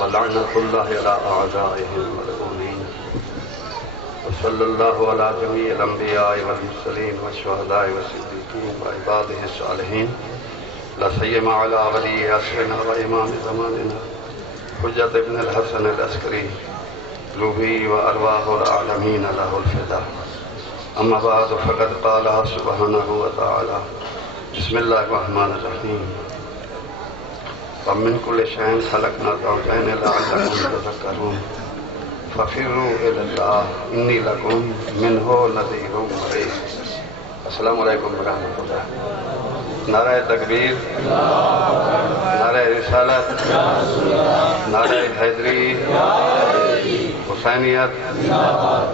ولعنة الله على أعدائهم الملعونين وصلى الله على جميع الأنبياء والمرسلين والشهداء والصديقين وعباده الصالحين لا سيما على ولي عصرنا وإمام زماننا حجة ابن الحسن العسكري روحي وأرواح العالمين له الفداء. أما بعد فقد قال سبحانه وتعالى بسم الله الرحمن الرحيم ومن كل شيء خلقنا زوجين لعلكم تذكرون ففروا إلى الله إني لكم منه نذير مبين. السلام علیکم ورحمۃ اللہ. نعرہ تکبیر، نعرہ رسالت، نعرہ حیدری، حسینیت،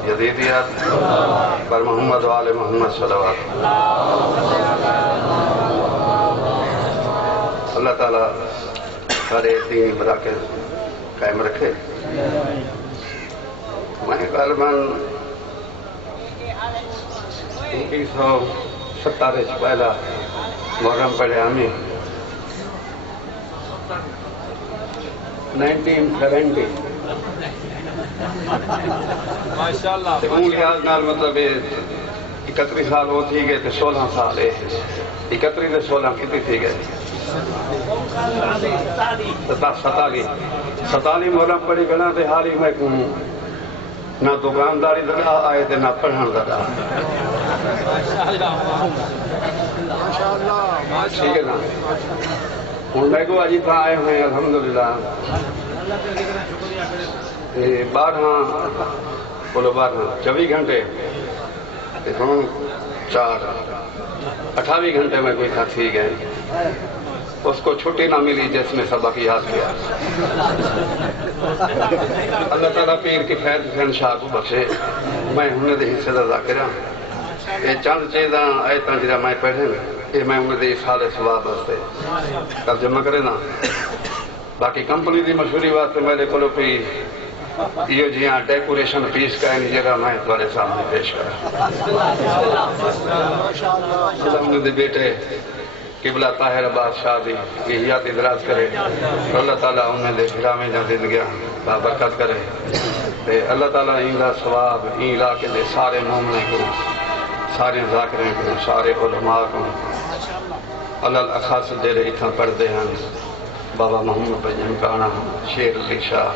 یزیدیت پر محمد و آل محمد صلوات. اللہ تعالیٰ سارے دینی مراکز قائم رکھے. میں غالباً 1970 پہلا محرم پڑھے ہمیں 1970 اون لحاظ نال مطلب 31 سال وہ تھی گئے 16 سال 31 سے 16 کتنی تھی گئے 47 محرم پڑھی گنا تے حال ہی میں کہوں نہ دکانداری لگا آئے تھے نہ پڑھن لگا. ٹھیک ہے نا. ہوں میں کو اجی تھا آئے ہوئے الحمدللہ 24 گھنٹے ہوں 28 گھنٹے میں کوئی تھا تھی گئے. اس کو چھٹی نہ ملی جس میں سبق یاد کیا. اللہ تعالیٰ پیر کی خیر حسین شاہ کو بخشے. میں انہیں دے حصے دا ذاکرہ یہ چند چیزاں آیتاں جڑا میں پڑھے یہ میں انہیں دے سال ثواب واسطے ترجمہ کرے نا. باقی کمپنی دی مشہوری واسطے میرے کو پی یہ جیاں ڈیکوریشن پیس کا ہے جگہ میں تمہارے سامنے پیش کرا. انہیں دے بیٹے قبلہ طاہر بادشاہ دی حیات دراز کرے. اللہ تعالیٰ انہیں دے گرامی جا زندگیاں برکت کرے. اللہ تعالیٰ ان کا ثواب ان علاقے دے سارے مومنوں کو سارے ذاکریں کو سارے علماء کو اللہ الاخاص دے رہے اتنا پڑھتے ہیں بابا محمد بن جمکانہ شیر علی شاہ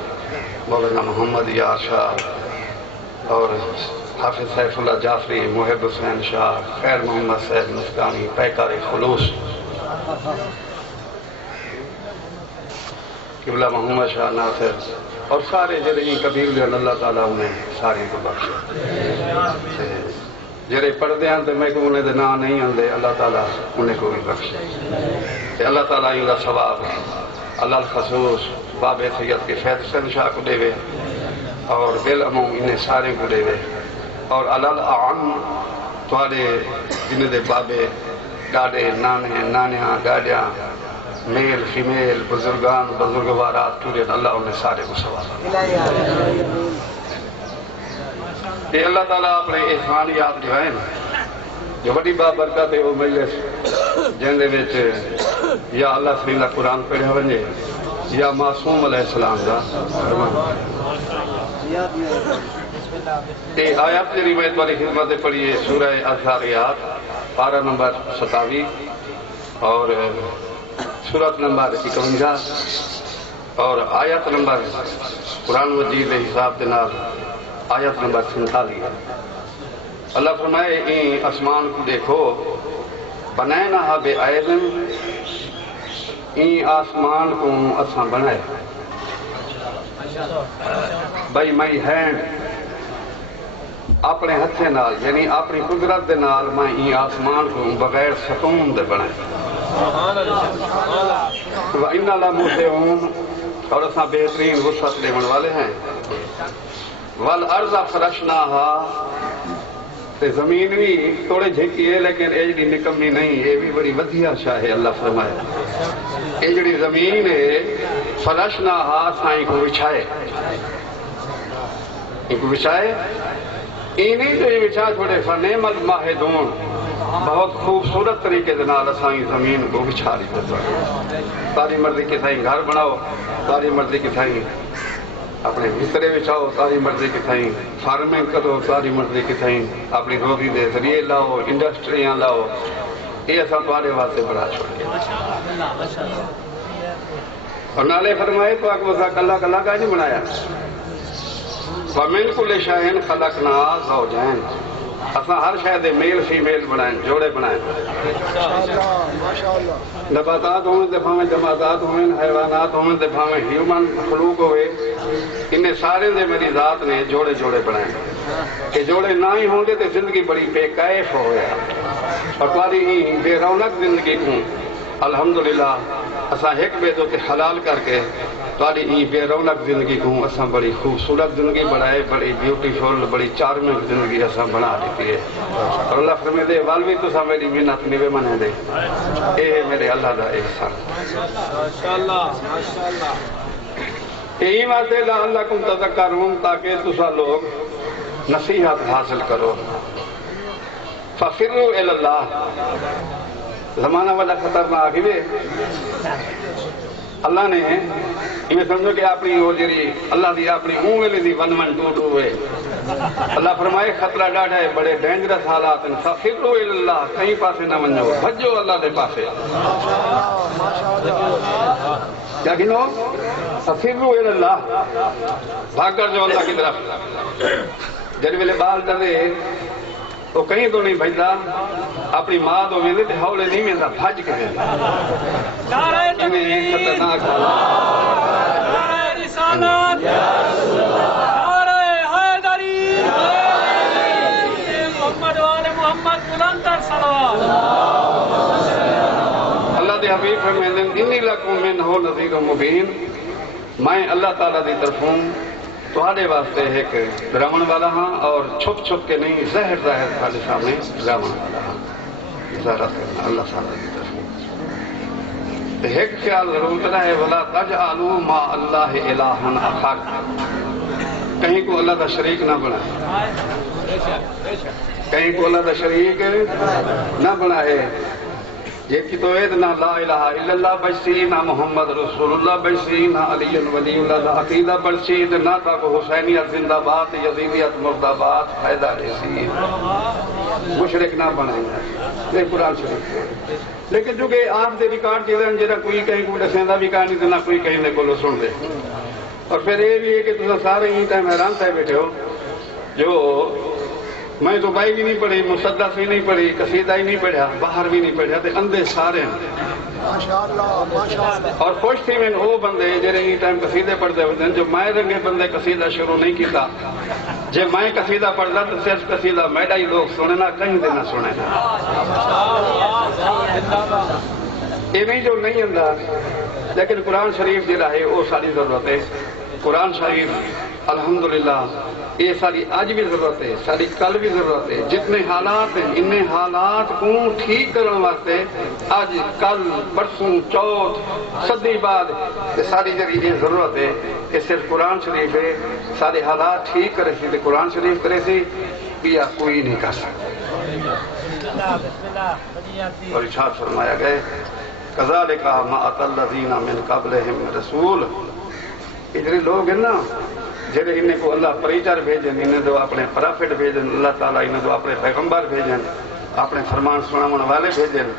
مولانا محمد یار شاہ اور حافظ سیف اللہ جعفری محب حسین شاہ خیر محمد سید مسکانی پیکار خلوص قبلہ محمد شاہ ناصر اور سارے جڑے قبیل جو اللہ تعالیٰ انہیں سارے کو بخشے. جڑے پڑھتے ہیں تو میں کو انہیں دے نام نہیں آتے اللہ تعالیٰ انہیں کو بھی بخشے. اللہ تعالیٰ ان کا ثواب اللہ الخصوص باب سید کے فیض حسین شاہ کو دے وے اور بالعموم انہیں سارے کو دے وے اور اللہ اعم تھوڑے جنہیں دے بابے ڈاڈے نانے نانیاں ڈاڈیاں میل فیمیل بزرگان بزرگوارات پورے اللہ انہیں سارے کو ثواب. کہ اللہ تعالیٰ اپنے احسانیات جو ہیں جو بڑی بابرکت ہے وہ مجلس جن دے وچ یا اللہ سبحانہ قرآن پڑھے ونجے یا معصوم علیہ السلام دا یہ آیات جی میں تمہاری خدمت پڑھیے سورہ الذاریات پارہ نمبر 27 اور سورت نمبر 51 اور آیت نمبر قرآن مجید کے حساب کے نال آیت نمبر 47. اللہ فرمائے این آسمان کو دیکھو بنائنا بے عیدن این آسمان کو اساں بنائے بھائی میں ہینڈ اپنے ہتھے نال یعنی اپنی قدرت دے نال میں این آسمان کو بغیر ستون دے بنائے. وَإِنَّ لَمُوسِعُونَ اور اساں بہترین وسعت دیون والے ہیں. وَالْأَرْضَ فَرَشْنَاهَا تے زمین بھی تھوڑے جھکی ہے لیکن اے جڑی نکمنی نہیں یہ بھی بڑی ودھیا شاہ ہے. اللہ فرمائے اے جڑی زمین ہے فرشناها سائیں کو بچھائے ان کو بچھائے اینی جو یہ بچھا چھوڑے فنعم الماہدون بہت خوبصورت طریقے دے نال اساں زمین کو بچھاری دیتا تاری مرضی کے تھائیں گھر بناؤ، تاری مرضی کے تھائیں اپنے بسترے بچھاؤ، تاری مرضی کے تھائیں فارمنگ کرو، تاری مرضی کے تھائیں اپنی روزی دے ذریعے لاؤ، انڈسٹریاں لاؤ، یہ اساں تمہارے واسطے بڑا چھوڑ اور نالے فرمائے تو آپ کو اللہ کا نہیں بنایا وَمِن كُلِّ شَيْءٍ خَلَقْنَا زَوْجَيْنِ اساں ہر شے دے میل فیمیل بنائیں، جوڑے بنائیں، نباتات ہوئیں تے بھاویں جمادات ہوئیں، حیوانات ہوئیں تے بھاویں ہیومن مخلوق ہوئے، انہیں سارے دے میری ذات نے جوڑے جوڑے بنائیں کہ جوڑے نہ ہی ہوں گے تے زندگی بڑی بے کیف ہو گیا اور تاری ہی بے رونق زندگی کو الحمدللہ اساں ایک بے دو تے حلال کر کے تاری ہی بے رونق زندگی کو اساں بڑی خوبصورت زندگی بنائے، بڑی بیوٹیفل، بڑی چارمنگ زندگی اساں بنا دیتی ہے اور اللہ فرمائے دے والوی تو سا میری محنت نیوے منے دے، اے میرے اللہ دا احسان یہی واسطے لعلکم تذکرون تاکہ تسا لوگ نصیحت حاصل کرو ففروا الی اللہ زمانہ والا خطرناک ہے اللہ نے یہ سمجھو کہ اپنی وہ جری اللہ دی اپنی ویلے دی ون ٹو ٹو ہوئے اللہ فرمائے خطرہ ڈاڑھا ہے بڑے ڈینجرس حالات ہیں ففروا الی اللہ کہیں پاسے نہ ونجو بھجو اللہ دے پاسے کیا گنو ففروا الی اللہ بھاگ کر جو اللہ کی طرف جن ویلے بال ڈرے وہ کہیں تو نہیں بھجدا اپنی ماں تو ویندے تے ہولے نہیں ویندا بھج کے ویندا انہیں خطرناک نعرہ رسالت نعرہ حیدری محمد وآل محمد بلندر صلوات اللہ دے حبیب فرمائیں انی لکم منہ نذیر مبین میں اللہ تعالیٰ دی طرفوں تھوڑے واسطے ایک ڈراون والا ہاں اور چھپ چھپ کے نہیں ظاہر ظاہر تھوڑے سامنے ڈراون والا ہاں ظاہر کرنا اللہ تعالیٰ کی طرف ایک خیال ضرور کرنا ہے وَلَا تَجْعَلُوا مَا اللَّهِ إِلَٰهًا آخَرَ کہیں کو اللہ کا شریک نہ بنائے کہیں کو اللہ کا شریک نہ بنائے یہ کی توحید نہ لا الہ الا اللہ بچتی نہ محمد رسول اللہ بچتی نہ علی ولی اللہ دا عقیدہ بچتی نہ تاک حسینیت زندہ بات یزیدیت مردہ بات فائدہ ریسی مشرک نہ بنائیں یہ قرآن شریف لیکن جو کہ آپ دے ریکارڈ کے دن جیرا کوئی کہیں کو دسیندہ بھی کہانی تو نہ کوئی کہیں کو سن دے اور پھر یہ بھی ہے کہ تم سارے ہی ٹائم حیران سے بیٹھے ہو جو میں تو بائی بھی نہیں پڑھی مسدس بھی نہیں پڑھی قصیدہ ہی نہیں پڑھا باہر بھی نہیں پڑھا تے اندھے سارے ہیں اور خوش تھی میں وہ بندے جڑے یہ ٹائم قصیدے پڑھتے ہوتے ہیں جو میں رنگے بندے قصیدہ شروع نہیں کیتا جے میں قصیدہ پڑھتا تو صرف قصیدہ میڈا ہی لوگ سننا کہیں دے نہ سنے یہ نہیں جو نہیں اندر لیکن قرآن شریف جڑا ہے وہ ساری ضرورت ہے قرآن شریف الحمدللہ یہ ساری آج بھی ضرورت ہے ساری کل بھی ضرورت ہے جتنے حالات ہیں انہیں حالات کو ٹھیک کرنے واسطے آج کل پرسوں چوتھ صدی بعد یہ ساری جگہ یہ ضرورت ہے کہ صرف قرآن شریف ہے سارے حالات ٹھیک کرے سی تو قرآن شریف کرے سی یا کوئی نہیں کر سکتا اور ارشاد فرمایا گئے کذالک ما اتی الذین من قبلہم رسول ادھر لوگ ہیں نا جڑے انہیں کو اللہ پریچر بھیجن انہیں تو اپنے پرافٹ بھیجن اللہ تعالیٰ انہیں تو اپنے پیغمبر بھیجن اپنے فرمان سناون والے بھیجن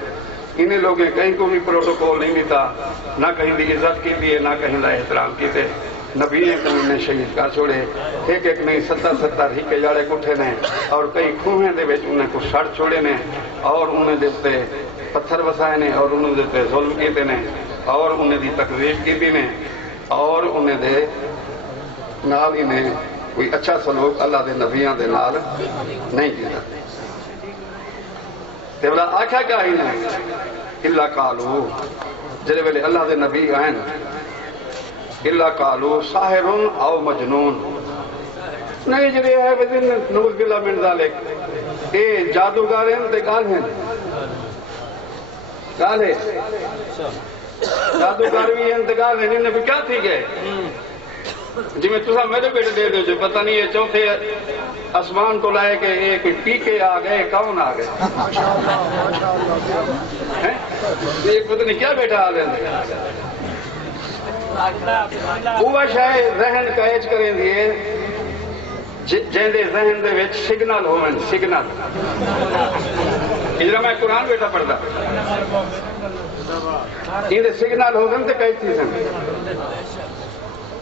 انہیں لوگیں کہیں کو بھی پروٹوکول نہیں دیتا نہ کہیں دی عزت کی دیے نہ کہیں لا احترام کیتے نبی کو انہیں شہید کر چھوڑے ایک ایک نہیں 70 ہی کے جاڑے کٹھے نے اور کئی کھوہیں دے وچ انہیں کو سڑ چھوڑے نے اور انہیں دیتے پتھر وسائے نے اور انہیں دیتے ظلم کیتے نے اور انہیں دی تکذیب کیتی نے اور انہیں دے نال انہیں کوئی اچھا سلوک اللہ دے نبیان دے نال نہیں کیتا تے بلا آکھا کیا ہی نہیں اللہ قالو جڑے ویلے اللہ دے نبی آئیں اللہ قالو ساحر او مجنون نہیں جڑے ہے وزن نعوذ باللہ من ذالک اے جادوگر ہیں تے گال ہیں گال ہے جادوگر بھی ہیں تے گال ہیں انہیں بھی کیا تھی گئے جی میں تسا میرے بیٹے دے دو جو پتہ نہیں یہ چوتھے آسمان کو لائے کہ ایک ٹیکے آ گئے کون آ گئے یہ پتہ نہیں کیا بیٹا آ گئے وہ شاید ذہن کیچ کریں دیے جہاں ذہن دے وچ سگنل ہوئن سگنل اجرا میں قرآن بیٹا پڑھتا یہ سگنل ہو گئے تو کئی تھی سن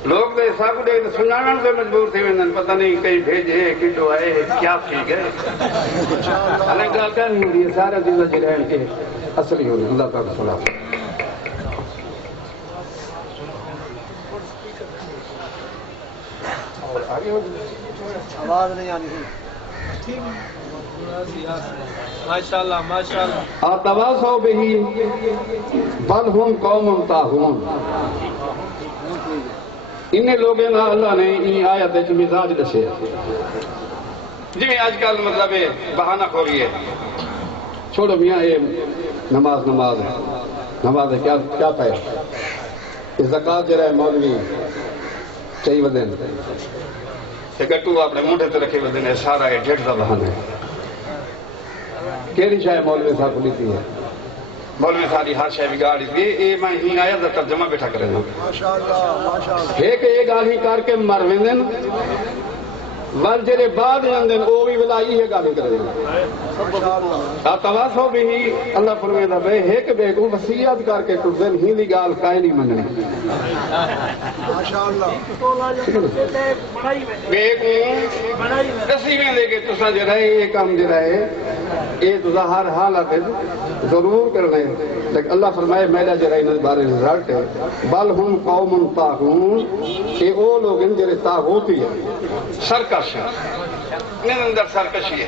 لوگ دے سب دے سنان سے مجبور تھی ویندن پتہ نہیں کہیں بھیجے کڈو آئے کیا تھی گئے حالانکہ گل کہنی ہوندی ہے سارے دن جی رہن کے اصلی ہونے اللہ تعالیٰ صلاح آواز نہیں آنی ماشاءاللہ ماشاءاللہ اتواصوا به بل هم قوم طاغون ان لوگوں نے اللہ نے ان آیت وچ مزاج دسے جی آج کل مطلب بہانہ خوری ہے چھوڑو میاں یہ نماز ہے نماز ہے کیا پائے زکات جڑا ہے مولوی چاہیے ودن گٹو اپنے موڈے تے رکھے ودن سارا یہ ڈیڑھ کا بہانہ ہے کیڑی شاید مولوی صاحب کو لیتی ہے مولوی ساری ہر شاید بگاڑی تھی یہ میں ہی آیا تھا ترجمہ بیٹھا کرے گا ایک یہ گال ہی کر کے مر ویندن ور جڑے بعد جاندن او بھی ولائی ہے گالی کرے گا تواصو بھی اللہ فرمائے بے ایک بے کو وصیت کر کے ٹردن ہی دی گال کائے نہیں مننی بے کو دسی میں دے کے تسا جڑا ہے یہ کام جڑا ہے یہ تسا ہر حالت ضرور کرنا ہے لیکن اللہ فرمائے میرا جڑا ان بارے رزلٹ ہے بل ہم قوم طاغون کہ وہ لوگ ان جڑے طاغوتی ہے سرکش ان اندر سرکشی ہے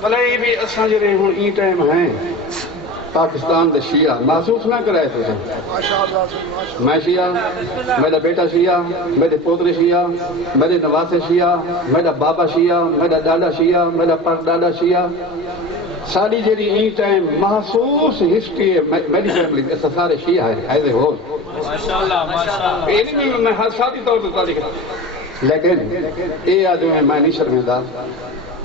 بھلے یہ بھی اساں جڑے ہن ای ٹائم ہیں پاکستان دے شیعہ محسوس نہ کرائے تو میں شیعہ میرا بیٹا شیعہ میرے پوترے شیعہ میرے نواسے شیعہ میرا بابا شیعہ میرا دادا شیعہ میرا پردادا شیعہ ساری جڑی ای ٹائم محسوس ہسٹری ہے میری فیملی ایسا سارے شیعہ ہیں ایز اے ہول ماشاءاللہ ماشاءاللہ یہ نہیں میں ہر ساتھی طور پر تاریخ لیکن یہ آج میں نہیں شرمندہ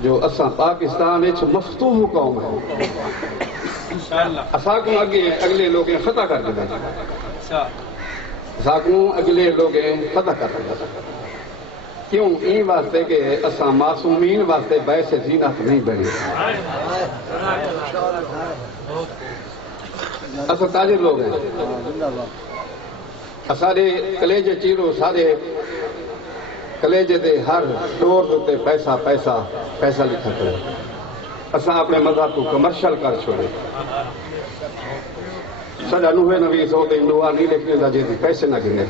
جو اساں پاکستان وچ مفتوح قوم ہے اساں کو اگلے لوگ خطا کر دے اساں کو اگلے لوگ خطا کر دے کیوں این واسطے کہ اساں معصومین واسطے باعث زینت نہیں بنے اساں تاجر لوگ ہیں سارے کلیجے چیرو سارے کلیجے دے ہر ڈور دے پیسہ پیسہ پیسہ لکھا کرے اساں اپنے مذہب کو کمرشل کر چھوڑے سڈا نوہے نویس ہوتے نوہا نہیں لکھنے دا جی پیسے نہ گنے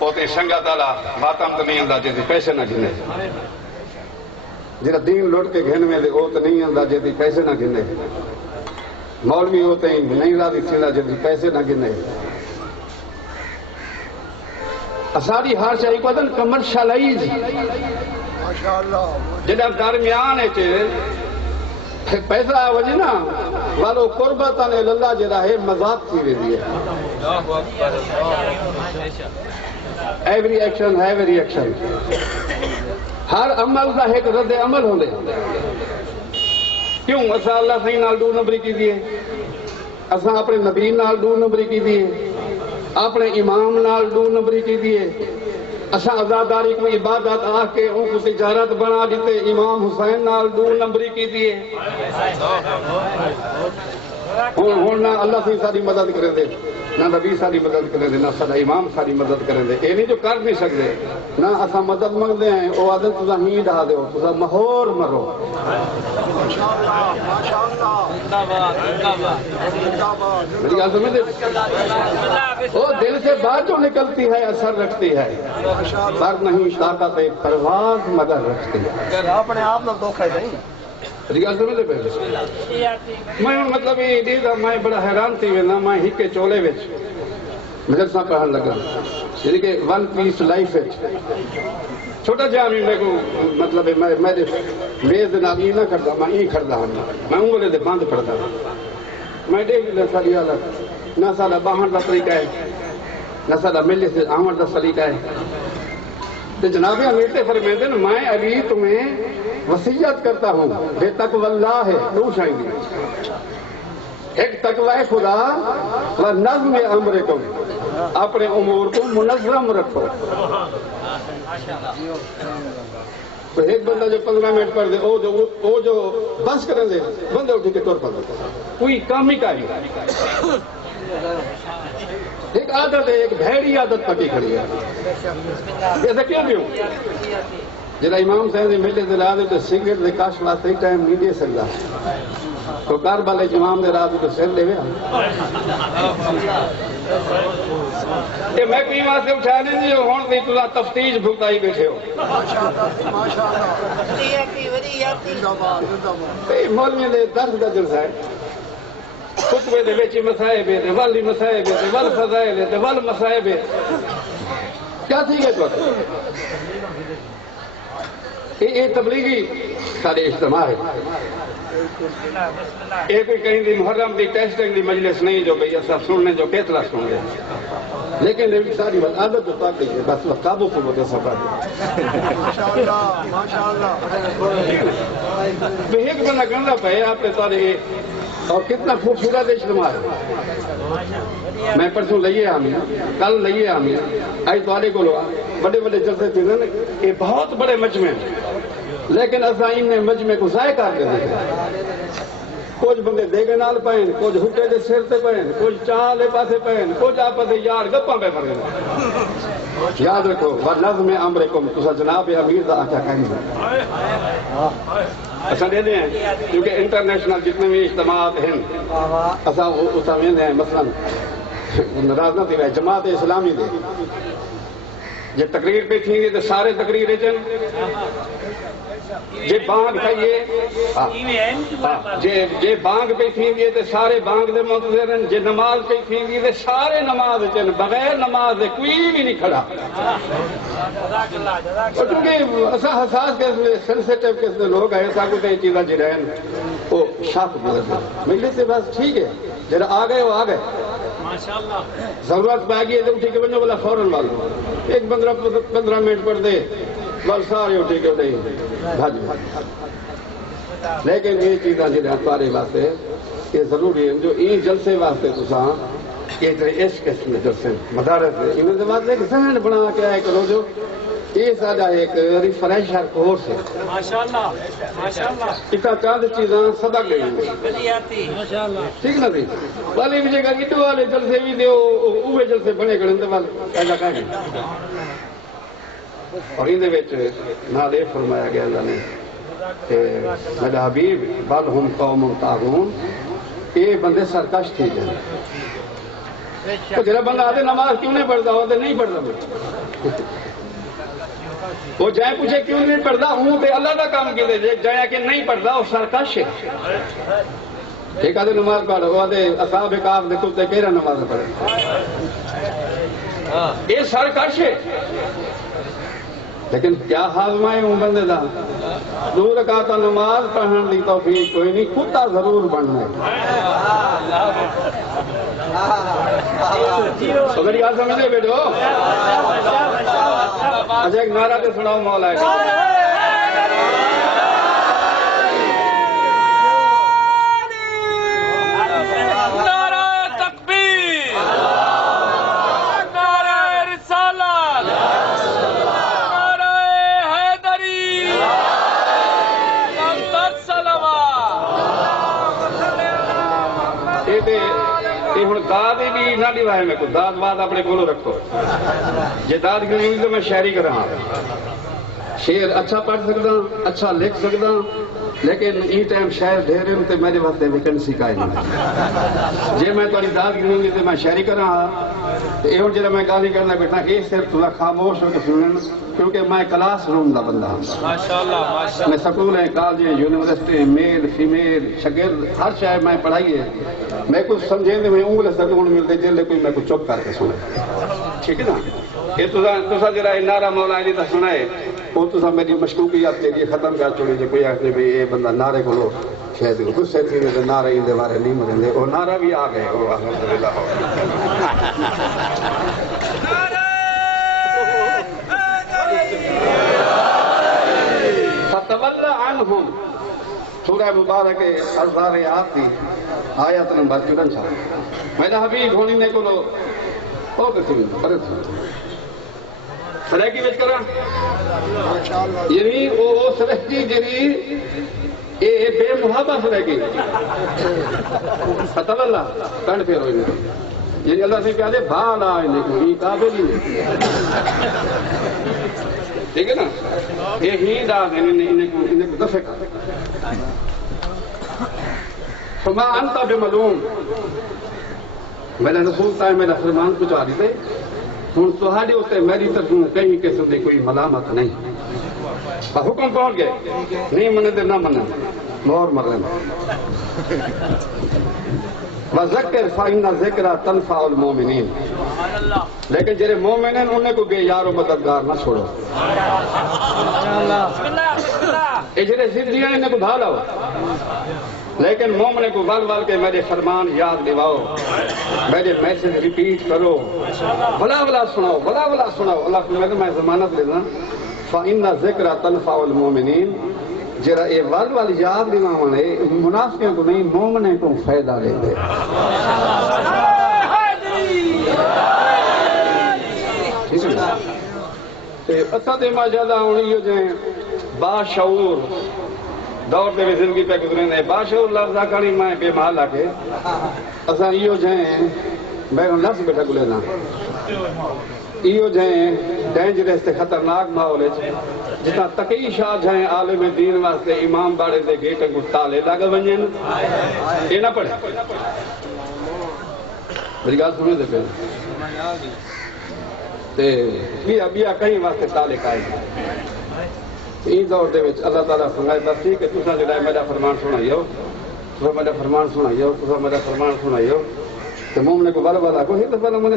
ہوتے سنگا تالا ماتم تو نہیں اندازے دی پیسے نہ گنے جڑا دین لوٹ کے گھن میں دے وہ تو نہیں اندازے دی پیسے نہ گنے مولوی ہوتے ہیں نہیں راضی تھیلا جی پیسے نہ گنے اساری ہر شاہی کو دن کمرشلائز جڑا درمیان پیسہ وجہ نا والو قربت اللہ جڑا ہے مذاق تھی ویندی ہے ایوری ایکشن ہیو ریئیکشن ہر عمل کا ایک رد عمل ہوندے کیوں اسا اللہ صحیح نال 2 نمبری کی دیئے اسا اپنے نبی نال 2 نمبری کی دیئے اپنے امام نال 2 نمبری کی دیئے اسا عزاداری کو عبادت آ کے ان کو تجارت بنا دیتے امام حسین نال 2 نمبری کی دیئے ہوں نہ اللہ سے ساری مدد کریں دے نہ نبی ساری مدد کریں دے نہ سارا امام ساری مدد کریں دے یہ نہیں جو کر نہیں سکتے نہ اسا مدد منگتے ہیں وہ عادت تسا ہی ڈھا دو تسا مہور مرو میری گل سمجھتے وہ دل سے بات جو نکلتی ہے اثر رکھتی ہے پر نہیں طاقت پرواز مگر رکھتی ہے اپنے آپ نہ دھوکا ہی نہیں میں مطلب یہ میں بڑا حیران تھی وینا میں ہکے چولے وچ مدرسہ پڑھن لگا یعنی کہ 1 پیس لائف چھوٹا جہا بھی میرے کو مطلب میرے میز نال نہ کرتا میں یہ کھڑتا ہوں میں انگلے دے بند پڑھتا میں دیکھ لیا ساری حالت نہ سارا باہن کا طریقہ ہے نسل ملے سے آمد دا سلیقہ ہے. تو جناب امیر سے فرماتے ہیں میں علی تمہیں وصیت کرتا ہوں بے تقوی اللہ ہے دو شاہدی ایک تقوی خدا و نظم امرکم اپنے امور کو منظم رکھو. تو ایک بندہ جو 15 منٹ پڑھ دے وہ جو بس کریں دے بندہ اٹھ کے طور پر کوئی کام ہی کاری. ایک عادت ہے ایک بھیڑی عادت پکی کھڑی ہے. ایسا کیوں کیوں جب امام صاحب نے ملے سے رات تو سگریٹ دے کاش واسطے ٹائم نہیں دے سکتا تو کاربالے امام نے رات کو سر لے میں کوئی واسطے اٹھا نہیں جی ہوں بھی تلا تفتیش بھگتائی بیٹھے ہو. مولوی نے 10 جلسہ ہے خطبے دے وچ مسائب ہے والی مسائب ہے ول فضائل ہے ول مسائب ہے کیا تھی گئے تو یہ تبلیغی سارے اجتماع ہے. یہ کوئی کہیں دی محرم دی ٹیسٹنگ دی مجلس نہیں جو بھئی ایسا سننے جو کتلا سن گے لیکن یہ ساری بات عادت تو پاک ہے بس وہ قابو کو بہت سفر ایک بندہ گندا پہ آپ نے سارے اور کتنا خوبصورت اجتماع ہے. میں پرسوں لئیے آمین کل لئیے آمین آئی توارے کو لوا بڑے بڑے جلسے تھے یہ بہت بڑے مجمع لیکن اسائن نے مجمع کو ضائع کر کے دیکھا. کچھ بندے دیگے نال پہن کچھ ہٹے دے سر تے پہن کچھ چالے پاسے پہن کچھ آپ دے یار گپاں پہ پڑے. یاد رکھو ونظم امرکم تسا جناب امیر دا آکھا کہیں اچھا دے دیں کیونکہ انٹرنیشنل جتنے بھی اجتماعات ہیں اسا اسا ویندے ہیں مثلا ناراض نہ تھی جماعت اسلامی دے یہ تقریر پہ تھی تو سارے تقریر چن جے بانگ کھائیے جے بانگ پہ تھی تو سارے بانگ دے منتظر ہیں جے نماز پہ تھی تو سارے نماز چن بغیر نماز دے کوئی بھی نہیں کھڑا. کیونکہ ایسا حساس کس میں سینسیٹیو کس میں لوگ ہیں ایسا کچھ چیزیں جی رہے ہیں وہ شاپ ملے سے بس ٹھیک ہے جرا آ گئے وہ آ گئے ضرورت پہ گئی تو ٹھیک ہے بنو بولا فوراً والو ایک 15 منٹ پڑھ دے بس سارے اٹھے کے اٹھے بھاج لیکن یہ چیزیں جنہیں ہمارے واسطے یہ ضروری ہے جو یہ جلسے واسطے تساں یہ تیرے عشق قسم جلسے مدارس ہے انہوں نے واسطے ایک ذہن بنا کے آئے کرو جو یہ سارا ایک ریفریشر کورس ہے. اتنا چاند چیزاں سبق گئی ٹھیک نا تھی والی بھی جگہ گڈو والے جلسے بھی دے اوے جلسے بنے کریں تو ایسا کہیں اور اندر نال یہ فرمایا گیا اللہ نے کہ میرا حبیب بل ہم قوم طاغون یہ بندے سرکش تھے تو جرا بندہ آدھے نماز کیوں نہیں پڑھتا ہوتے نہیں پڑھتا وہ جائیں پوچھے کیوں نہیں پڑھتا ہوں تو اللہ کا کام کی دے جائیں کہ نہیں پڑھتا وہ سرکش ہے. ایک آدھے نماز پڑھ وہ آدھے اصحاب کاف دے کتے کیرا نماز پڑھے یہ سرکش ہے. لیکن کیا ہاضمائے ہوں بندے دا دور رکعت نماز پڑھن دی توفیق کوئی نہیں کتا ضرور بننا ہے. اگر یہ سمجھے بیٹھو اچھا ایک نعرہ تے سناؤ مولا داد بھی نہ ڈوائے میں کو داد بات اپنے کولو رکھو جی داد کی نہیں تو میں شاعری کر رہا شعر اچھا پڑھ سکتا اچھا لکھ سکتا لیکن یہ ٹائم شاعر ڈھیرے ہوتے میرے واسطے ویکنسی کا ہی نہیں جی میں تھوڑی داد کی نہیں تو میں شاعری کر رہا تو یہ جب میں گالی کرنا بیٹھا یہ صرف تھوڑا خاموش ہو کے سنن کیونکہ میں کلاس روم دا بندہ ہوں میں سکول ہیں کالج یونیورسٹی میل فیمیل شاگرد ہر شاید میں پڑھائی ہے میں کچھ سمجھے تو میں انگلے سکون ملتے جلے کوئی میں کچھ چپ کر کے سنے ٹھیک ہے نا. یہ تسا جرا نعرہ مولا علی دا سنائے وہ تسا میری مشکوکیات کے لیے ختم کر چھوڑی جی کوئی آخر بھی یہ بندہ نعرے کو لو شاید غصے تھی تو نعرے ان بارے نہیں مریں وہ نعرہ بھی آ گئے وہ الحمدللہ مبارک الزاریات دی آیت نمبر 54 میرا حبیب ہونی نے کو اور کسی پر سرکی وچ کرا یعنی وہ سرکی جری اے بے محابہ سرکی پتہ اللہ کنڈ پھر ہوئی یعنی اللہ سے کہا دے بھالا انہیں کو ہی قابل ہی نہیں ٹھیک ہے نا یہ ہی دا انہیں کو دفع کر فما انتا بملوم میرا رسول صاحب میرا فرمان پہنچا دیتے ہوں تہاڈے اتنے میری طرف کہیں قسم کی کوئی ملامت نہیں حکم پہنچ گئے نہیں منے دے نہ منے مور مرن وذکر فإن ذکر تنفع المؤمنین لیکن جڑے مومن ہیں انہیں کو بے یار و مددگار نہ چھوڑو یہ جڑے ضدی ہیں انہیں کو بھالاؤ لیکن مومن کو ول کے میرے فرمان یاد دلاؤ میرے میسج ریپیٹ کرو بلا بلا سناؤ بلا بلا سناؤ اللہ فرماتا میں ضمانت لینا فإن ذکر تنفع المؤمنین جرا یہ ول یاد دلاؤں ہے منافقوں کو نہیں مومنوں کو فائدہ لیتے اساں دے ما زیادہ ہونی ہو جائیں باشعور دور دے زندگی پہ گزرے نے باشعور لفظ آکھانی میں بے محل آکے اساں ایو جائیں میں لفظ بیٹھا گلے نا ایو جائیں ڈینجرس تے خطرناک ماحول جتنا تقی شاہ جائیں عالم دین واسطے امام باڑے دے گیٹ کو تالے لگ ونجن یہ نہ پڑھے میری گل سنے دے پہلے تے بیا کہیں واسطے تالے کائے این دور دے وچ اللہ تعالیٰ فرمائے بس ٹھیک ہے تساں جڑا میرا فرمان سنائیو تساں میرا فرمان سنائیو تساں میرا فرمان سنائیو تو مومن کو بلا کو ہی تو بلا منے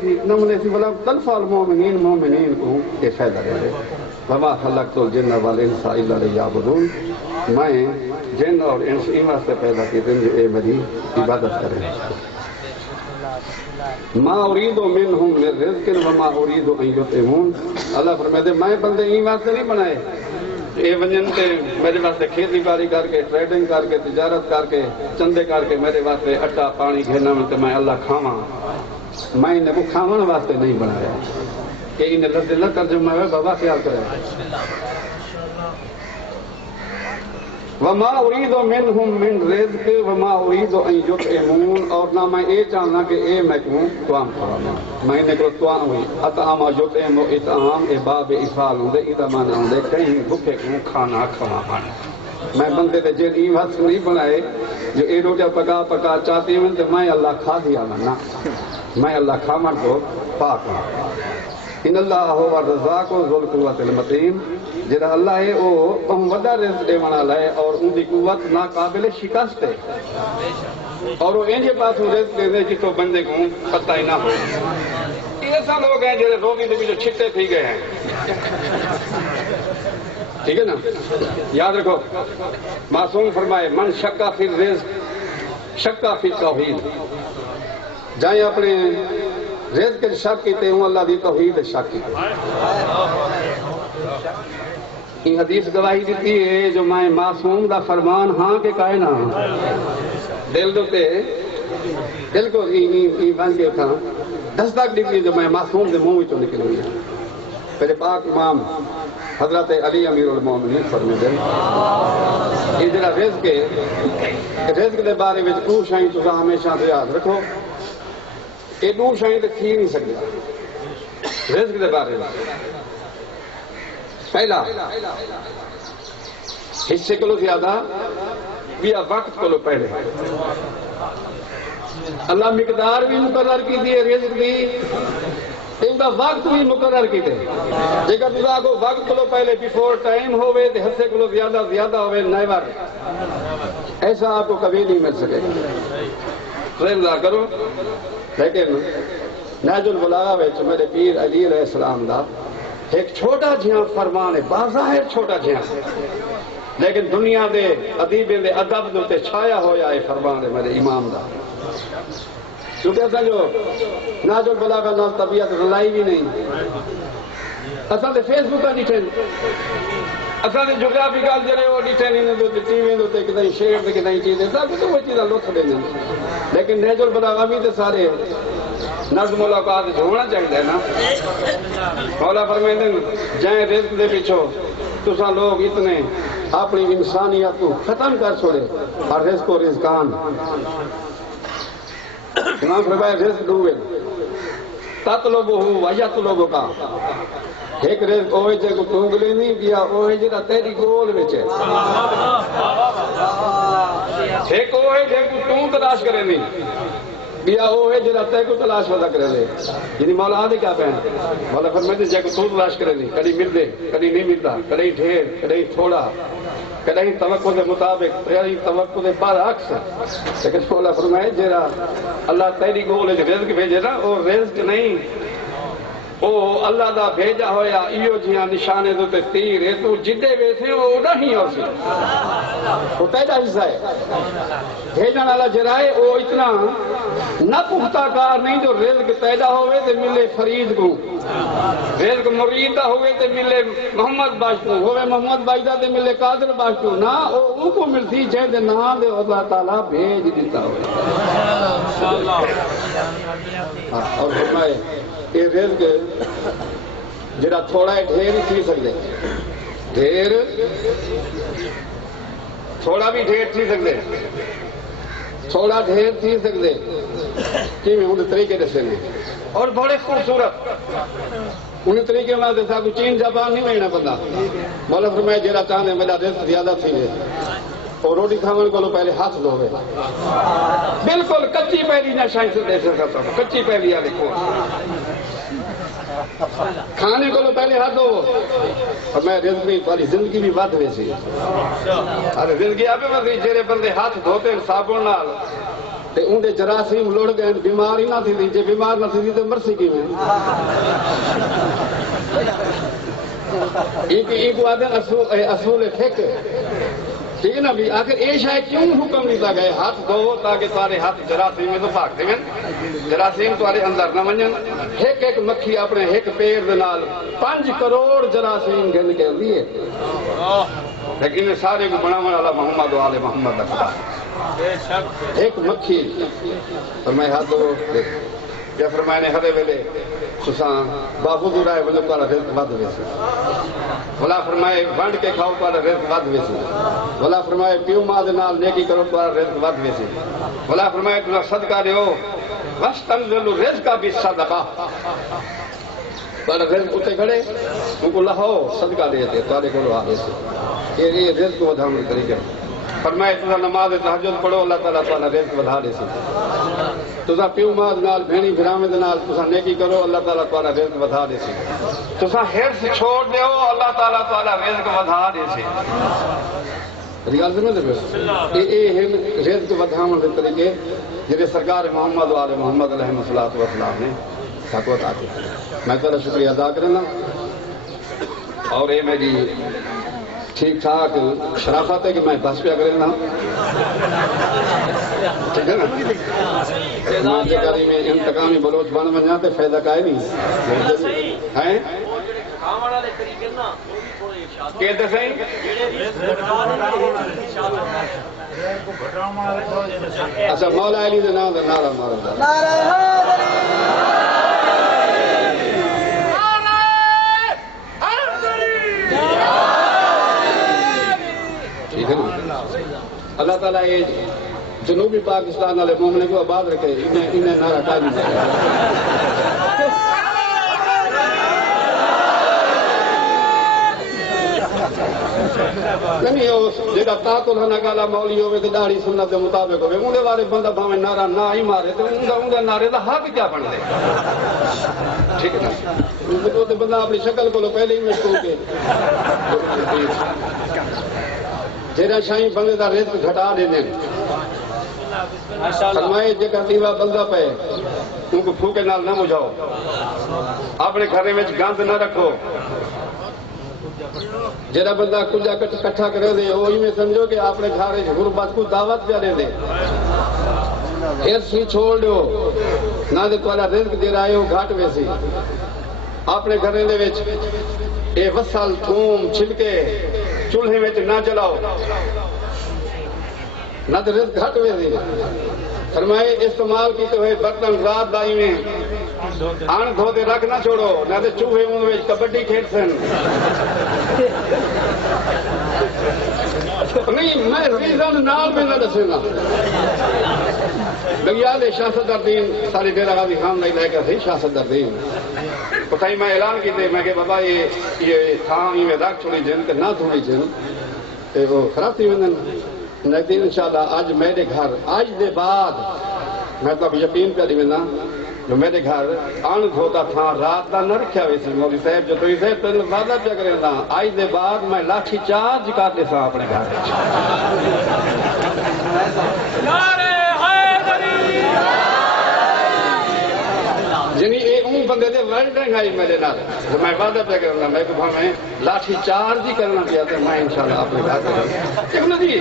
تھی نہ منے تھی بلا تنفع المؤمنین مومنین کو یہ فائدہ دے دے وما خلقت الجن والانس الا لیعبدون میں جن اور انس ان واسطے پیدا کیے جو اے میری عبادت کریں ما اريد منهم من رزق وما اريد ان يطعمون اللہ فرماتے میں بندے این واسطے نہیں بنائے اے ونجن تے میرے واسطے کھیتی باڑی کر کے ٹریڈنگ کر کے تجارت کر کے چندے کر کے میرے واسطے اٹا پانی گھرنا میں میں اللہ کھاواں میں انہیں کو کھاون واسطے نہیں بنایا کہ انہیں لفظ نہ ترجمہ ہے بابا خیال کرے وما اريد منهم من رزق وما اريد ان يطعمون اور نہ میں یہ چاہنا کہ اے میں کو توام کھاواں میں نے کو توام ہوئی اطعام یطعم اطعام اے باب افعال ہوندے ادا معنی ہوندے کہیں بھوکے کو کھانا کھواں میں بندے دے جے ای وقت نہیں بنائے جو اے روٹی پکا پکا چاہتی ہوں تو میں اللہ کھا دیا نا میں اللہ کھاون کو پاک ہوں ان اللہ هو الرزاق ذو القوت المتین جڑا اللہ ہے او وڈا رزق دے والا ہے اور ان دی قوت ناقابل شکست ہے اور وہ انجے پاس رزق دے جتوں بندے کو پتہ ہی نہ ہو ایسا لوگ ہیں جڑے روزی دے وچ چھٹے تھی گئے ہیں ٹھیک ہے نا یاد رکھو معصوم فرمائے من شکا فی الرزق شکا فی التوحید جائیں اپنے رزق کے شک کیتے ہوں اللہ دی توحید شک کیتے یہ حدیث گواہی دیتی ہے جو میں معصوم دا فرمان ہاں کے کہے نہ دل دوتے دل کو ای بن کے اٹھا دستک دیتی جو میں معصوم دے منہ وچوں نکل ہوئی پہلے پاک امام حضرت علی امیر المومنین فرمے دے یہ جڑا رزق دے بارے وچ کو شائیں تساں ہمیشہ یاد رکھو یہ دو شائیں تے تھی نہیں سکتا رزق دے بارے میں پہلا حصے کو زیادہ یا وقت کو پہلے اللہ مقدار بھی مقرر کی دی رزق دی ان کا وقت بھی مقرر کی دے جیکا تسا کو وقت کو پہلے بیفور ٹائم ہوئے تے حصے کو زیادہ ہوئے نیور ایسا آپ کو کبھی نہیں مل سکے رضا کرو لیکن نہج البلاغہ وچ میرے پیر علی علیہ السلام دا ایک چھوٹا جہاں فرمان ہے باظاہر چھوٹا جہاں لیکن دنیا دے ادیبیں دے ادب دے چھایا ہویا ہے فرمان ہے میرے امام دا کیونکہ ایسا جو نہج البلاغہ نال طبیعت رلائی بھی نہیں اصل فیس بک کا ڈیٹیل اصل جغرافیکل جڑے وہ ڈٹھے نہیں تو ٹی وی تے کتنی شیر تے کتنی چیز سب کچھ وہ چیزاں لطف دیں لیکن نہج البلاغہ بھی تے سارے نظم ملاقات ہونا چاہیے نا مولا فرمائیں جائیں رزق دے پیچھو تساں لوگ اتنے اپنی انسانیت کو ختم کر چھوڑے اور رزق و رزقان امام فرمائے رزق دوے تطلبہ ویطلبہ کا ایک رزق اوہ جے کو تونگلے نہیں کیا اوہ جے تیری گول وچ ہے ایک اوہ جے کو تون تلاش کرے نہیں بیا اوہ جے تے کو تلاش ودا کرے لے یعنی مولا دے کیا پہن مولا فرمائے جے کو تون تلاش کرے نہیں کدی مل دے کدی نہیں ملتا کدی ڈھیر کدی تھوڑا کدی توقع دے مطابق کدی توقع دے برعکس لیکن مولا فرمائے جڑا اللہ تیری گول وچ رزق بھیجے نا او رزق نہیں او اللہ دا بھیجا ہویا ایو جیاں نشانے دوتے تیر ہے تو جدے ویسے وہ نہیں ہو سی وہ تیجا حصہ ہے بھیجن والا جرائے وہ اتنا نہ پختہ کار نہیں جو رزق تیجا ہوئے تے ملے فرید کو رزق مرید دا ہوئے تے ملے محمد باشتو ہوئے محمد باشتہ تے ملے قادر باشتو نہ او کو ملتی جائے دے نام دے اللہ تعالیٰ بھیج دیتا ہوئے اور فرمائے یہ رزق جڑا تھوڑا ہے ڈھیر ہی تھی سکتے ڈھیر تھوڑا بھی ڈھیر تھی سکتے تھوڑا ڈھیر تھی سکتے کہ میں انہیں طریقے دسے ہیں اور بڑے خوبصورت انہیں طریقے میں دسا کو چین جاپان نہیں مہینہ بندہ مولا فرمائے جڑا چاہنے میرا رزق زیادہ تھی ہے اور روٹی کھانے کو پہلے ہاتھ دھو گئے بالکل کچی پہلی نہ شاہی سے دے سکتا ہوں کچی پہلی آ دیکھو کھانے کو پہلے ہاتھ دھو اور میں رزق بھی تاری زندگی بھی بات ویسی ارے زندگی آپ میں جیرے بندے ہاتھ دھوتے ہیں صابن نال تے اندے جراثیم لڑ گئے بیمار ہی نہ تھی جے بیمار نہ تھی تو مرسی کی میں ایک آدھے اصول فقہ ٹھیک ہے نا بھی آخر یہ شاید کیوں حکم دیتا گئے ہاتھ دھو تاکہ تارے ہاتھ جراثیم میں تو پاک دیں جراثیم تارے اندر نہ ونجن ایک ایک مکھی اپنے ایک پیر دے نال 5 کروڑ جراثیم گن کے دیے لیکن سارے کو بناون والا محمد و آل محمد رکھتا ایک مکھی فرمائے ہاتھ دھو یا فرمائے نے ہرے ویلے تساں باخود رائے وجہ تارا رزق ود ویسی بھلا فرمائے ونڈ کے کھاؤ تارا رزق ود ویسی بھلا فرمائے پیو ماں دے نال نیکی کرو تارا رزق ود ویسی بھلا فرمائے تساں صدقہ دیو واستنزل الرزق بالصدقہ تارا رزق اتے کھڑے ان کو لہو صدقہ دیتے تارے کو لہا دیتے یہ رزق ودھانے کے طریقے فرمائے تساں نماز تہجد پڑھو اللہ تعالیٰ تعالیٰ رزق ودھا دے سی تساں پیو ماں نال بھینی بھراویں دے نال تساں نیکی کرو اللہ تعالیٰ تعالیٰ رزق ودھا دے سی تساں حرص چھوڑ دیو اللہ تعالیٰ تعالیٰ رزق ودھا دے سی گل سمجھ دے یہ رزق ودھاون دے طریقے جڑے سرکار محمد و آل محمد علیہ الصلوۃ والسلام نے ساکو عطا کیتے میں تیرا شکریہ ادا کرنا اور یہ میری ٹھیک ٹھاک شرافت ہے کہ میں بس پہ کرنا ٹھیک ہے نا میں انتقامی بلوچ بن بنا تو فائدہ کا نہیں ہے اچھا مولا علی دے نام نعرہ مارو اللہ تعالیٰ یہ جنوبی پاکستان والے مومنے کو آباد رکھے انہیں نعرہ قائم کرے نہیں جہاں تاکل ہنا گالا مولی ہوئے تو داڑھی سنت کے مطابق ہوئے اندر والے بندہ بھاویں نعرہ نہ ہی مارے تو اندر نعرے کا حق کیا بن دے ٹھیک ہے نا بندہ اپنی شکل کو پہلے ہی مشکل کے جہاں شاہی بندے کا رزق گھٹا دے دیں فرمائے جگہ دیوا بندہ پہ ان کو پھوکے نال نہ مجھاؤ اپنے گھر میں گند نہ رکھو جہاں بندہ کلجا کٹھا کرے دے وہی میں سمجھو کہ اپنے گھر غربت کو دعوت پہ دے دے ہرس ہی چھوڑ دو نہ تو تھوڑا رزق جہاں ہے وہ گھٹ ویسی اپنے گھرے دے وچ اے وصل تھوم چھلکے چولہے وچ نہ جلاؤ نہ تو رزق گھٹ ویندی فرمائے استعمال کیتے ہوئے برتن رات دائی میں آن دھو دے رکھ نہ چھوڑو نہ تو چوہے ان وچ کبڈی کھیل سن نہیں میں ریزن نال میں نہ دسنا بگیال شاہ صدردین ساری ڈیرہ غازی خان نہیں لے کر تھی شاہ صدردین اتائی میں اعلان کیتے میں کہ بابا یہ تھان میں رکھ چھوڑی جن کہ نہ تھوڑی جن وہ خراب تھی وندن نقدین انشاءاللہ آج میرے گھر آج دے بعد میں تو اب یقین پہ دی وندہ جو میرے گھر آن دھوتا تھا رات دا نہ رکھیا ہوئی سی مولی صاحب جو توی صاحب تو وعدہ پہ کریں دا آج دے بعد میں لاٹھی چارج کرتے سا اپنے گھر نعرہ حیدری جنہی ایک اون بندے دے ورڈنگ آئی میرے نال تو میں وعدہ پہ کریں دا میں کہا میں لاٹھی چارج ہی کرنا پیا تو میں انشاءاللہ اپنے گھر کریں ابن دی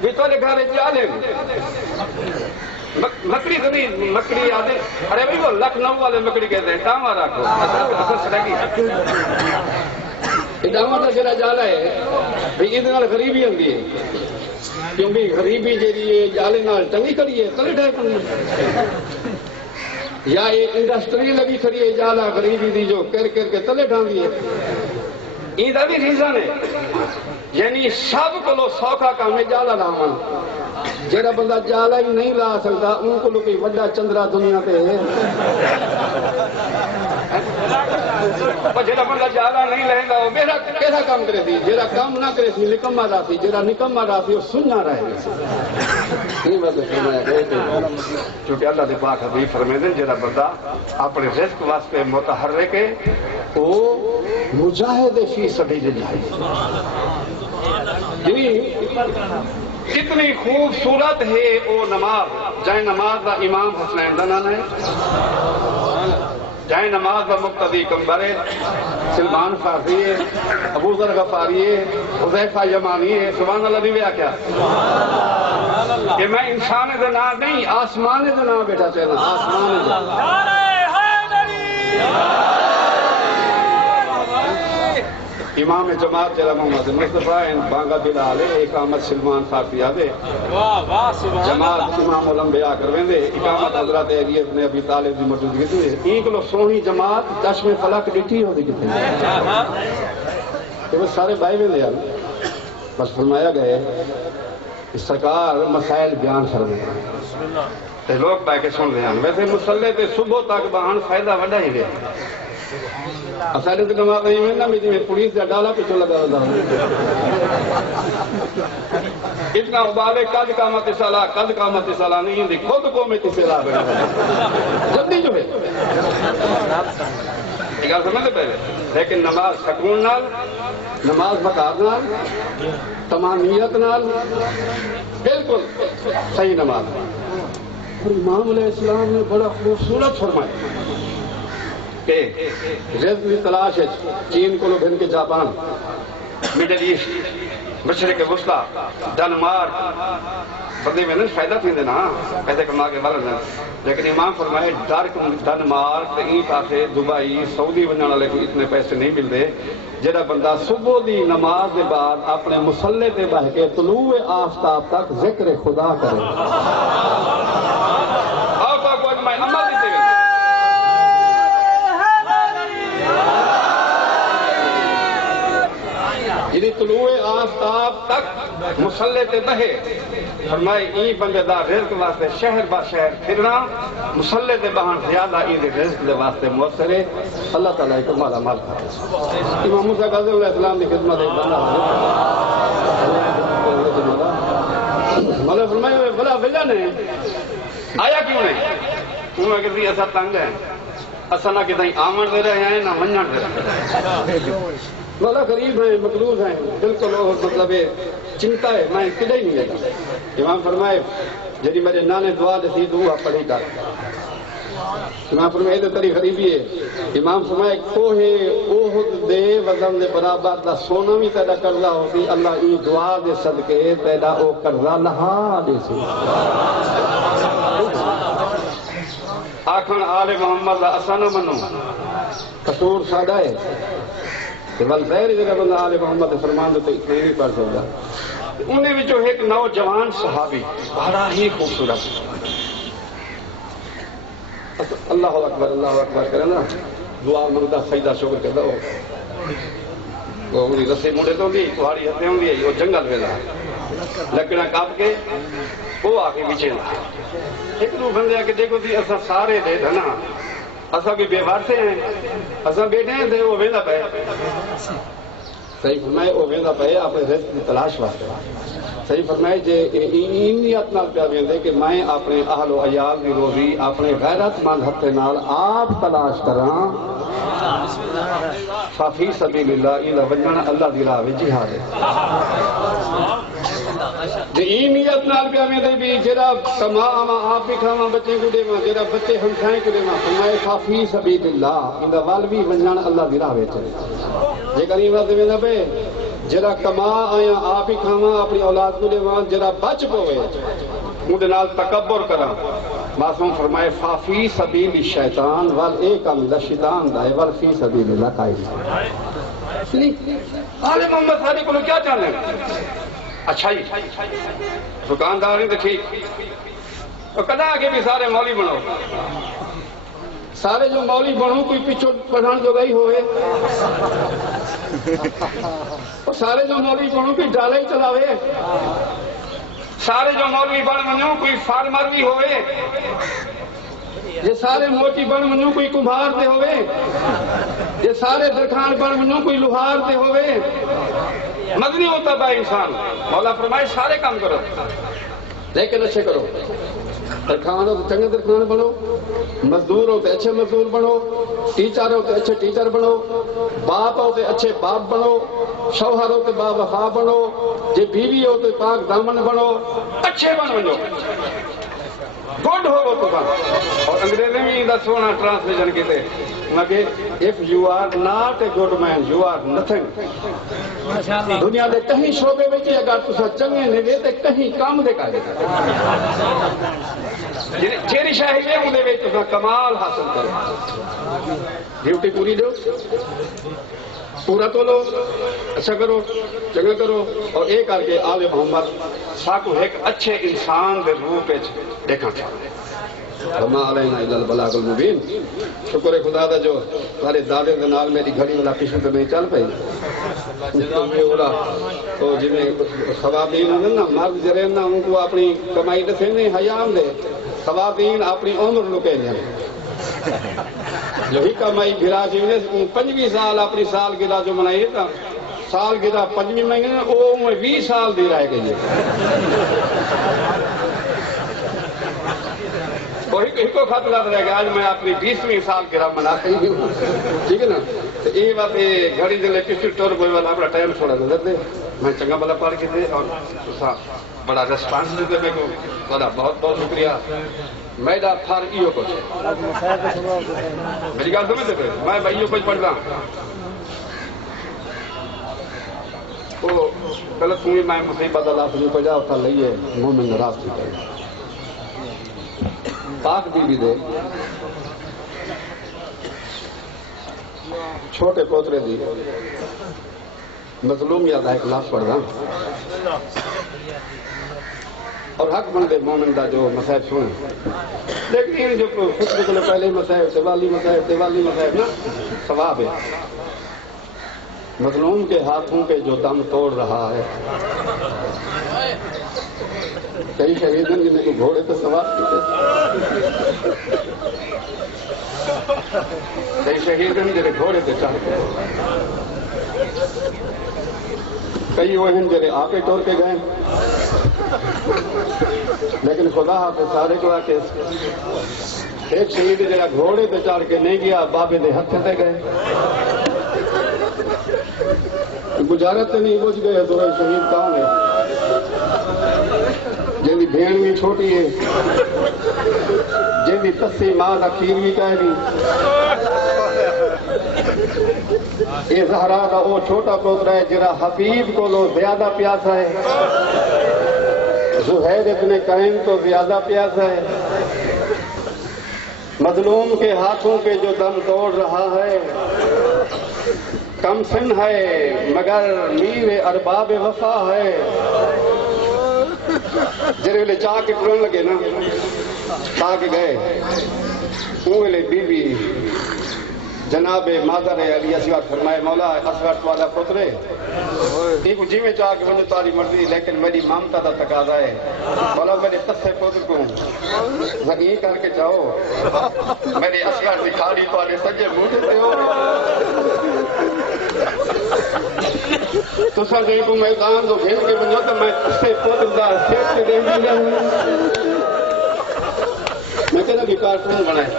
بھی توڑے گھر جالے مکڑی تو نہیں مکڑی آدھے ارے بھائی وہ لکھنؤ والے مکڑی کہتے ہیں ٹاما رکھو اصل سڑکی ٹاما کا جڑا جالا ہے بھئی ادھے نال غریبی ہوندی ہے کیونکہ غریبی جیڑی جالے نال ٹنگی کری ہے تلے ڈھے کرنا یا یہ انڈسٹری لگی کھڑی ہے جالا غریبی دی جو کر کے تلے ڈھاندی ہے ایدہ بھی ریزن ہے یعنی سب کو لو سوکھا کام ہے جالا رامن جیڑا بندہ جالا ہی نہیں لا سکتا ان کو کوئی وڈا چندرا دنیا پہ ہے جیڑا بندہ جالا نہیں لیں گا وہ میرا کیسا کام کرے تھی جیڑا کام نہ کرے تھی نکمہ رہا تھی جیڑا نکمہ رہا تھی وہ سننا رہے نہیں بس فرمایا گئے چونکہ اللہ دے پاک حبیب فرمائے دیں جیڑا بندہ اپنے رزق واسطے متحرک ہے وہ مجاہد فی سبیل اللہ اتنی خوبصورت ہے وہ نماز جائے نماز دا امام حسنین دا نانا ہے جائے نماز دا مقتدی کمبر ہے سلمان فارسی ہے ابو ذر غفاری ہے حذیفہ یمانی ہے سبحان اللہ نہیں کیا کہ میں انسان دے نا نہیں آسمان دے نا بیٹا چاہنا آسمان دے امام جماعت جرہ محمد مصطفیٰ بانگا بلال اقامت سلمان فارسی آدھے جماعت امام الانبیاء کرویں دے اقامت حضرت علی ابن ابی طالب دی موجودگی تھی ایک لو سونی جماعت چشم فلک ڈٹھی ہو دی کتنے کہ وہ سارے بھائی میں لیا بس فرمایا گئے سرکار مسائل بیان فرمائے تے لوگ بھائی کے سن رہے ہیں ویسے مسلح تے صبح تک بہان فائدہ وڈا ہی گیا اسالے تو نماز نہیں میں نہ میں پولیس کا ڈالا پیچھے لگا ہوتا ہوں اتنا ابالے قد قامت صلاح نہیں ہوتی خود کو میں کسی لا جلدی جو ہے ایک گل سمجھتے پہلے لیکن نماز سکون نال نماز مقاد نال تمامیت نال بالکل صحیح نماز امام علیہ السلام نے بڑا خوبصورت فرمایا کہ رزق کی تلاش ہے چین کو لوگ کے جاپان مڈل ایسٹ مشرق وسطی ڈنمارک بندے میں نہیں فائدہ تھی دینا ایسے کما کے بارے میں لیکن امام فرمائے ڈنمارک این پاسے دبئی سعودی بننے والے کو اتنے پیسے نہیں ملتے جڑا بندہ صبح دی نماز کے بعد اپنے مسلح تے بہ کے طلوع آفتاب تک ذکر خدا کرے آپ کو میں عمل دیتے گئے یعنی طلوع آفتاب تک مسلح تے بہے فرمائے ای بندے دا رزق واسطے شہر با شہر پھرنا مسلح تے بہان زیادہ ای دے رزق دے واسطے مؤثر ہے اللہ تعالیٰ کو مالا مال کرے امام موسیٰ غازی علیہ السلام کی خدمت ہے مولا فرمائے بلا وجہ نے آیا کیوں نہیں انہوں نے کہتی ایسا تنگ ہے ایسا نہ کہ آمن دے رہے ہیں نہ منجن دے رہے ہیں مولا غریب ہیں مقلوب ہیں بالکل مطلب چنتا ہے میں کدھر ہی نہیں لیتا امام فرمائے جی میرے نانے دعا دیتی دعا پڑھی کر امام فرمائے تو تری غریبی ہے امام فرمائے کوہ اوہد دے وزن دے برابر دا سونا بھی تیرا قرضہ ہوتی اللہ ای دعا دے صدقے تیرا او قرضہ لہا دے سی آکھن آل محمد دا اسا نہ منو قصور ساڈا ہے تے ول ظاہر جگہ بندہ آل محمد دے فرمان تے اتنے نہیں پڑھ سکدا انہیں وچوں ایک نوجوان صحابی بڑا ہی خوبصورت اللہ اکبر کرے نا دعا منگتا سجدہ شکر کرتا وہ رسی مڑے تو ہوندی کہاڑی ہتھے ہوندی ہے وہ جنگل ویلا لکڑا کاپ کے وہ آ کے پیچھے ایک دو بندے آ کے دیکھو تھی اصا سارے دے دھنا اصا بھی بے وارثے ہیں اصا بیٹھے ہیں تھے وہ ویندا پے صحیح فرمائے وہ ویندا پے اپنے رزق کی تلاش واسطے صحیح فرمائے جے این نیت نال پیا ویندے کہ میں اپنے اہل و عیال دی روزی اپنے غیرت مند ہتھے نال آپ تلاش کراں فی سبیل اللہ الہ وجنا اللہ دی راہ وچ جہاد ہے جے این نیت نال پیا ویندے بھی جڑا کما آپ بھی کھاواں بچے کو دیواں جڑا بچے ہمسائے کو دیواں فرمائے فی سبیل اللہ الہ ول بھی وجنا اللہ دی راہ وچ جے کریم واسطے ویندا پے جڑا کما آیا آپ ہی کھاواں اپنی اولاد کو دیواں جڑا بچ پوے اونڈے نال تکبر کراں معصوم فرمائے فی سبیل الشیطان ول ایک کم دا شیطان دا ہے ول فی سبیل اللہ قائم آل محمد ساری کو کیا چاہنے اچھائی دکانداری تو ٹھیک کدا آگے بھی سارے مولوی بنو سارے جو مولوی بنو کوئی پیچھو پڑھان جو گئی ہوئے سارے جو مولوی بنو کوئی ڈالے ہی چلاوے سارے جو مولوی بن منو کوئی فارمر بھی ہوئے یہ سارے موٹی بن منو کوئی کمبھار تے ہوئے یہ سارے درخان بن منو کوئی لوہار تے ہوئے مدنی ہوتا تھا انسان مولا فرمائے سارے کام کرو لیکن اچھے کرو درخان ہو تو چنگے درخان بنو مزدور ہو تو اچھے مزدور بنو ٹیچر ہو تو اچھے ٹیچر بنو باپ ہو تو اچھے باپ بنو شوہر ہو تو با وفا بنو جی بیوی ہو تو پاک دامن بنو اچھے بنو گڈ ہو تو بن اور انگریزی میں یہ سونا ٹرانسلیشن کیتے if you are not a good man you are nothing دنیا دے کہیں شعبے میں اگر تسا چنگے نہیں تے کہیں کام دے کا جیڑی شاہی ہے اون دے وچ تسا کمال حاصل کرو ڈیوٹی پوری دو پورا تو لو اچھا کرو چنگا کرو اور ایک کر کے آل محمد ساکو ایک اچھے انسان دے روپ وچ دیکھنا چاہیے وما علینا الا البلاغ المبین شکر خدا دا جو تارے دادے دے نال میری گھڑی والا پیچھے تو نہیں چل پئی تو جی خواتین ہوندے نا مرد جڑے نا ان کو اپنی کمائی دسے نہیں حیام دے خواتین اپنی عمر لکے دیں جو ہی کمائی گرا جی 25 سال اپنی سال گرا جو منائی تھا سال گرا 5 مہینے وہ 20 سال دی رہ گئی کو خط لگ رہے گا آج میں اپنی 20ویں سال گرا منا رہی ہوں ٹھیک ہے نا تو یہ بات گھڑی دے کسی ٹور کوئی والا اپنا ٹائم تھوڑا نظر دے میں چنگا بلا پڑھ کے دے اور بڑا ریسپانس دیتے میرے کو بڑا بہت بہت شکریہ میڈا پھر ایو کچھ میری گل سمجھتے پہ میں بھائیو کچھ پڑھتا وہ غلط سنی میں مصیبت اللہ سے پڑھا اٹھا لئیے مومن ناراض تھی پڑھا پاک بی بی دے چھوٹے پوترے دی مظلومیت ایک لاس پڑھا اور حق بندے مومن دا جو مسائب سنے لیکن جو خطبے کے پہلے مسائب دیوالی مسائب نا ثواب ہے مظلوم کے ہاتھوں پہ جو دم توڑ رہا ہے کئی شہیدن جنہیں کو گھوڑے تو سوار کیتے کئی شہیدن جنہیں گھوڑے تو چاہتے کئی وہ ہیں جنہیں آپے ٹور کے گئے لیکن خدا حافظ سارے کو آکے ایک شہید جنہیں گھوڑے تو چڑھ کے نہیں گیا بابے دے ہتھے تے گئے گزارت تو نہیں بوجھ گئے تو شہید کون ہے جن کی بھیڑ بھی چھوٹی ہے جن کی تسی ماں کا کھیر بھی کہہ دی یہ زہرا کا وہ چھوٹا پوترا ہے جرا حبیب کو لو زیادہ پیاسا ہے زہیر ابن قین تو زیادہ پیاسا ہے مظلوم کے ہاتھوں کے جو دم توڑ رہا ہے، کم سن ہے مگر میر ارباب وفا ہے۔ جڑے ویلے چاہ کے ٹرن لگے نا، چاہ کے گئے، وہ ویلے بی بی جناب مادر علی اصغر فرمائے مولا اصغر والا پترے ایک جی میں چاہ کے ونجو تاری مرضی، لیکن میری مامتا دا تقاضا ہے مولا میرے تسے پتر کو زگی کر کے جاؤ، میرے اصغر دی کھاڑی پالے سجے منہ پہ ہو تو سر کو میدان تو کھیل کے ونجو تو میں تسے پتر دا سیٹ کے دیں گی میں کہنا بھی کارٹون بنائے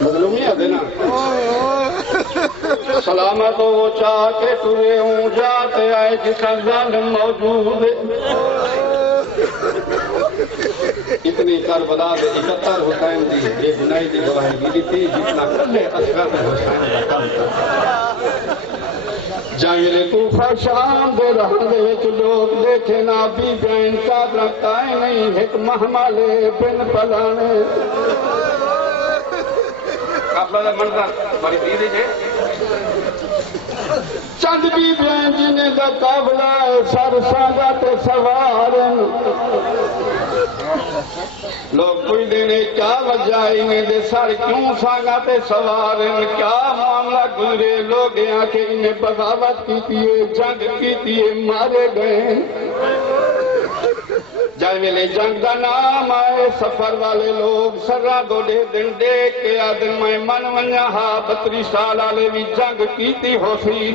مظلومی آتے نا۔ سلامت وہ چاہ کے ٹرے ہوں جاتے آئے جس کا ظالم موجود ہے۔ اتنی کربلا دے 71 حسین دی یہ بنائی دی گواہی ملی تھی جتنا کلے اصغر حسین کا کام تھا۔ جائے تو فرشان دے رہنے وچ لوگ دیکھے نا بھی بین کا درکتائیں نہیں ایک محمالے بن پلانے۔ قافلہ منظر بڑی دیدی جے چند بھی بین جنہیں دا قابلہ سر ساگا تے سوارن۔ لوگ کوئی دینے کیا وجہ انہیں دے سر کیوں ساگا تے سوارن، کیا معاملہ گزرے لوگ یہاں کے انہیں بغاوت کی تیے جنگ کی تیے مارے گئے۔ جائے ملے جنگ دا نام آئے سفر والے لوگ سرہ دو دن دیکھ کے آدن میں من ونیا ہاں 32 سال والے بھی جنگ کیتی ہو سی،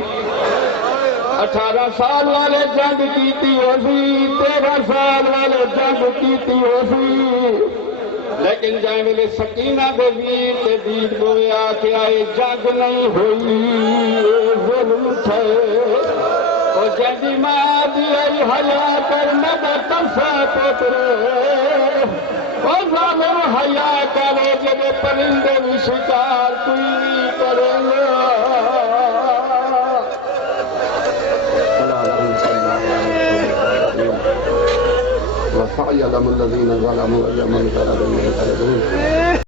18 سال والے جنگ کیتی ہو سی، 13 سال والے جنگ کیتی ہو سی، لیکن جائے ملے سکینہ دے ویر تے دید گوئے آکے آئے جنگ نہیں ہوئی ظلم تھے۔ او جدی ماں دی ای حیا کر مدد تنسا پترے، او ظالم حیا کرے جدے پرندے بھی شکار کوئی نہیں کرے گا۔ وَسَعْيَ لَمُ الَّذِينَ ظَلَمُوا وَيَمَنْ كَانَ